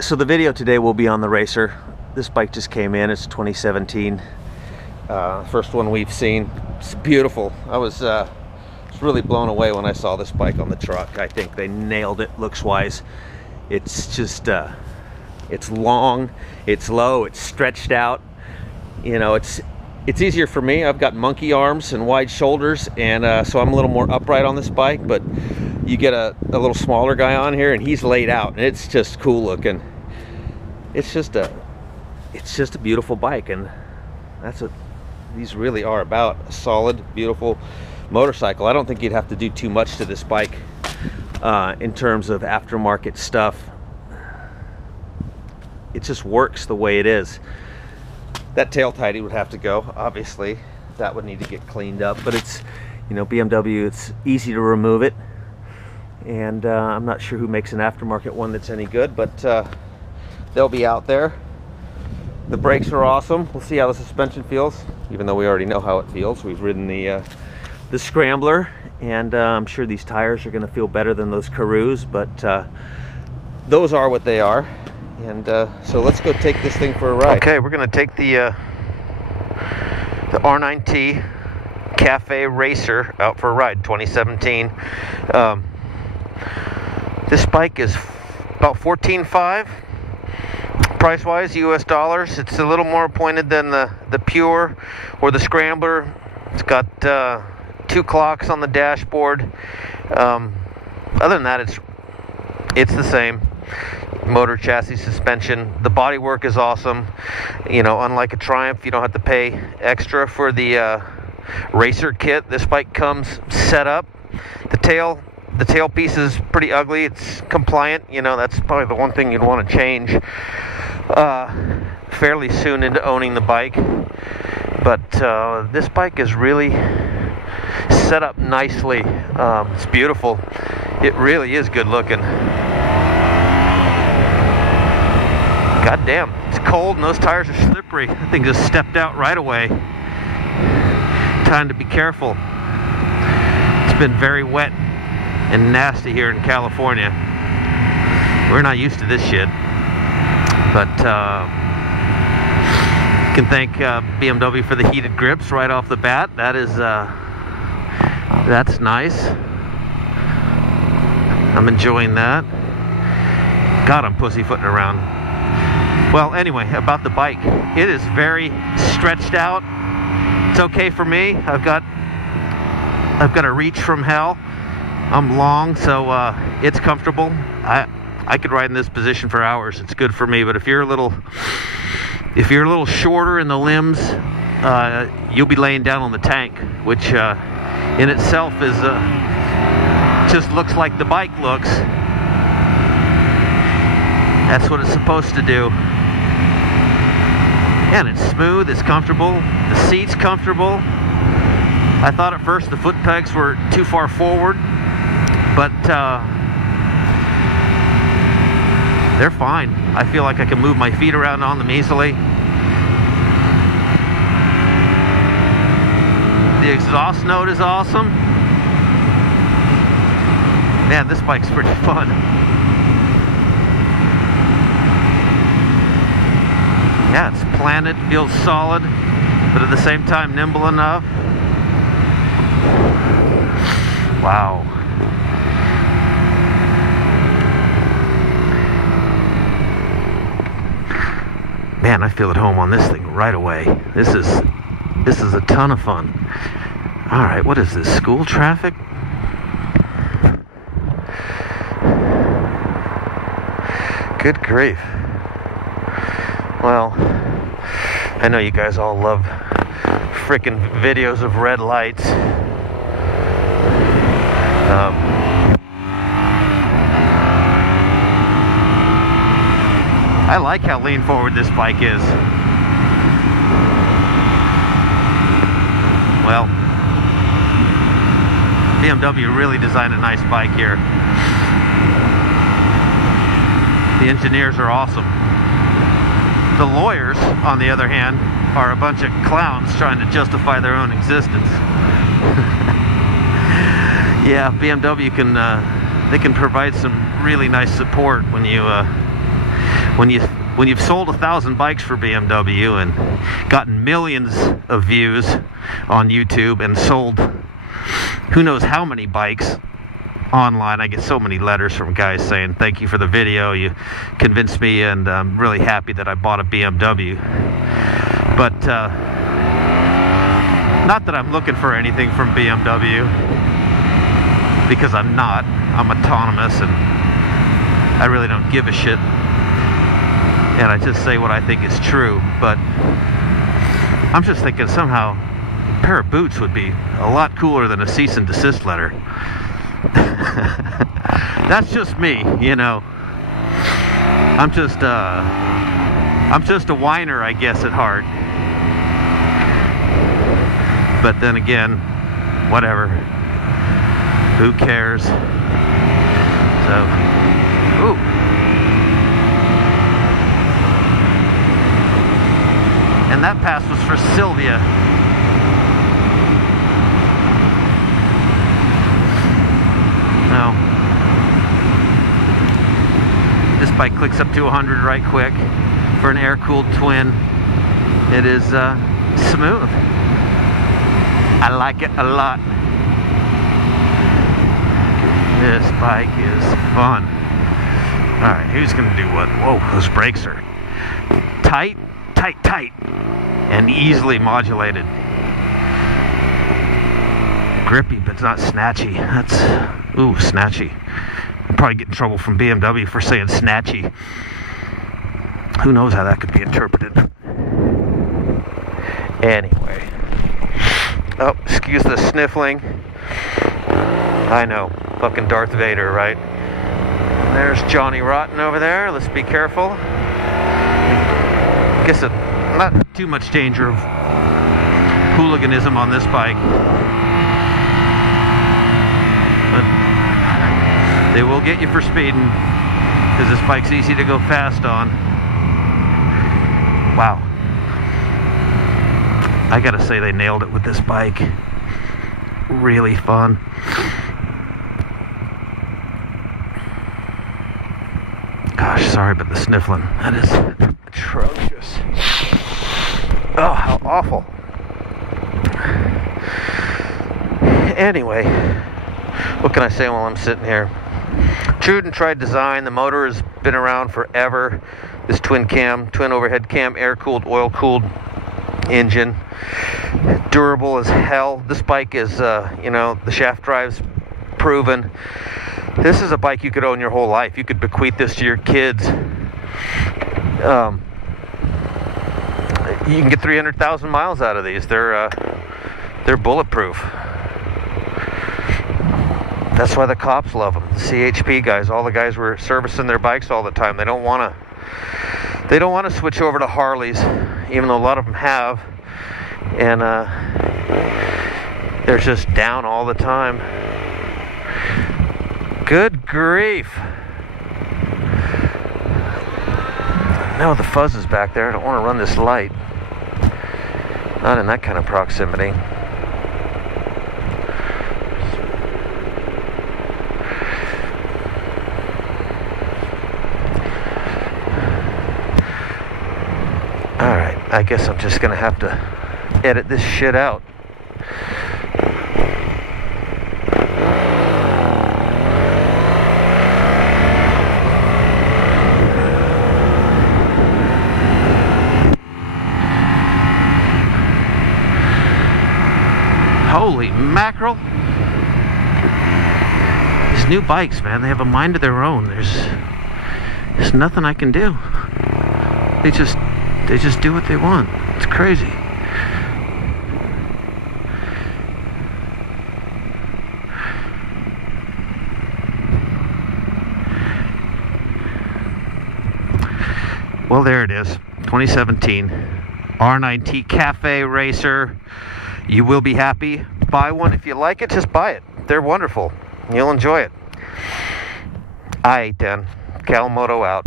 So the video today will be on the Racer. This bike just came in. It's 2017. First one we've seen. It's beautiful. I was really blown away when I saw this bike on the truck. I think they nailed it looks wise. It's just it's long, it's low, it's stretched out. You know, it's easier for me. I've got monkey arms and wide shoulders, and so I'm a little more upright on this bike, but you get a little smaller guy on here and he's laid out, and it's just cool looking. It's just a beautiful bike, and that's what these really are about. A solid, beautiful motorcycle. I don't think you'd have to do too much to this bike in terms of aftermarket stuff. It just works the way it is. That tail tidy would have to go, obviously. That would need to get cleaned up, but it's, you know, BMW, it's easy to remove it. And I'm not sure who makes an aftermarket one that's any good, but they'll be out there. The brakes are awesome. We'll see how the suspension feels, even though we already know how it feels. We've ridden the Scrambler, and I'm sure these tires are going to feel better than those Karoos, but those are what they are. And so let's go take this thing for a ride. Okay, we're going to take the R9T Café Racer out for a ride, 2017. This bike is about $14,500 price-wise, US dollars. It's a little more pointed than the Pure or the Scrambler. It's got 2 clocks on the dashboard. Other than that, it's the same. Motor, chassis, suspension. The bodywork is awesome. You know, unlike a Triumph, you don't have to pay extra for the Racer kit. This bike comes set up. The tail piece is pretty ugly. It's compliant. You know, that's probably the one thing you'd want to change fairly soon into owning the bike. But this bike is really set up nicely. It's beautiful. It really is good looking. God damn, it's cold and those tires are slippery. That thing just stepped out right away. Time to be careful. It's been very wet and nasty here in California. We're not used to this shit. But can thank BMW for the heated grips right off the bat. That is that's nice. I'm enjoying that. God, I'm pussyfooting around. Well, anyway, about the bike, it is very stretched out. It's okay for me. I've got a reach from hell. I'm long, so it's comfortable. I could ride in this position for hours. It's good for me. But if you're a little shorter in the limbs, you'll be laying down on the tank, which in itself is just looks like the bike looks. That's what it's supposed to do. And it's smooth, it's comfortable, the seat's comfortable. I thought at first the foot pegs were too far forward, but they're fine. I feel like I can move my feet around on them easily. The exhaust note is awesome. Man, this bike's pretty fun. Yeah, it's planted, feels solid, but at the same time nimble enough. Wow. Man, I feel at home on this thing right away. This is a ton of fun. All right, what is this? School traffic? Good grief. Well, I know you guys all love frickin' videos of red lights. I like how lean forward this bike is. Well, BMW really designed a nice bike here. The engineers are awesome. The lawyers, on the other hand, are a bunch of clowns trying to justify their own existence. Yeah, BMW can provide some really nice support when you when you've sold 1,000 bikes for BMW and gotten millions of views on YouTube and sold who knows how many bikes online, I get so many letters from guys saying thank you for the video, you convinced me, and I'm really happy that I bought a BMW. But not that I'm looking for anything from BMW, because I'm not. I'm autonomous and I really don't give a shit, and I just say what I think is true. But I'm just thinking somehow a pair of boots would be a lot cooler than a cease and desist letter. That's just me, you know. I'm just a whiner, I guess, at heart. But then again, whatever. Who cares? So, ooh. And that pass was for Sylvia. No. This bike clicks up to 100 right quick. For an air-cooled twin, it is smooth. I like it a lot. This bike is fun. Alright, who's gonna do what? Whoa, those brakes are tight, tight, tight, and easily modulated. Grippy, but it's not snatchy. That's, ooh, snatchy. I'll probably get in trouble from BMW for saying snatchy. Who knows how that could be interpreted. Anyway. Oh, excuse the sniffling. I know, fucking Darth Vader, right? And there's Johnny Rotten over there. Let's be careful. Guess it, not too much danger of hooliganism on this bike. But they will get you for speeding, because this bike's easy to go fast on. Wow. I gotta say, they nailed it with this bike. Really fun. Gosh, sorry about the sniffling. That is atrocious. Oh, how awful. Anyway, what can I say while I'm sitting here? True and tried design. The motor has been around forever. This twin cam, twin overhead cam, air-cooled, oil-cooled engine. Durable as hell. This bike is, you know, the shaft drive's proven. This is a bike you could own your whole life. You could bequeath this to your kids. You can get 300,000 miles out of these. They're bulletproof. That's why the cops love them. The CHP guys, all the guys were servicing their bikes all the time. They don't want to switch over to Harleys, even though a lot of them have. And they're just down all the time. Good grief. No, the fuzz is back there. I don't want to run this light. Not in that kind of proximity. Alright, I guess I'm just going to have to edit this shit out. Holy mackerel. These new bikes, man, they have a mind of their own. There's nothing I can do. They just do what they want. It's crazy. Well, there it is. 2017 R9T Café Racer. You will be happy. Buy one if you like it. Just buy it. They're wonderful. You'll enjoy it. I 10. Cal Moto out.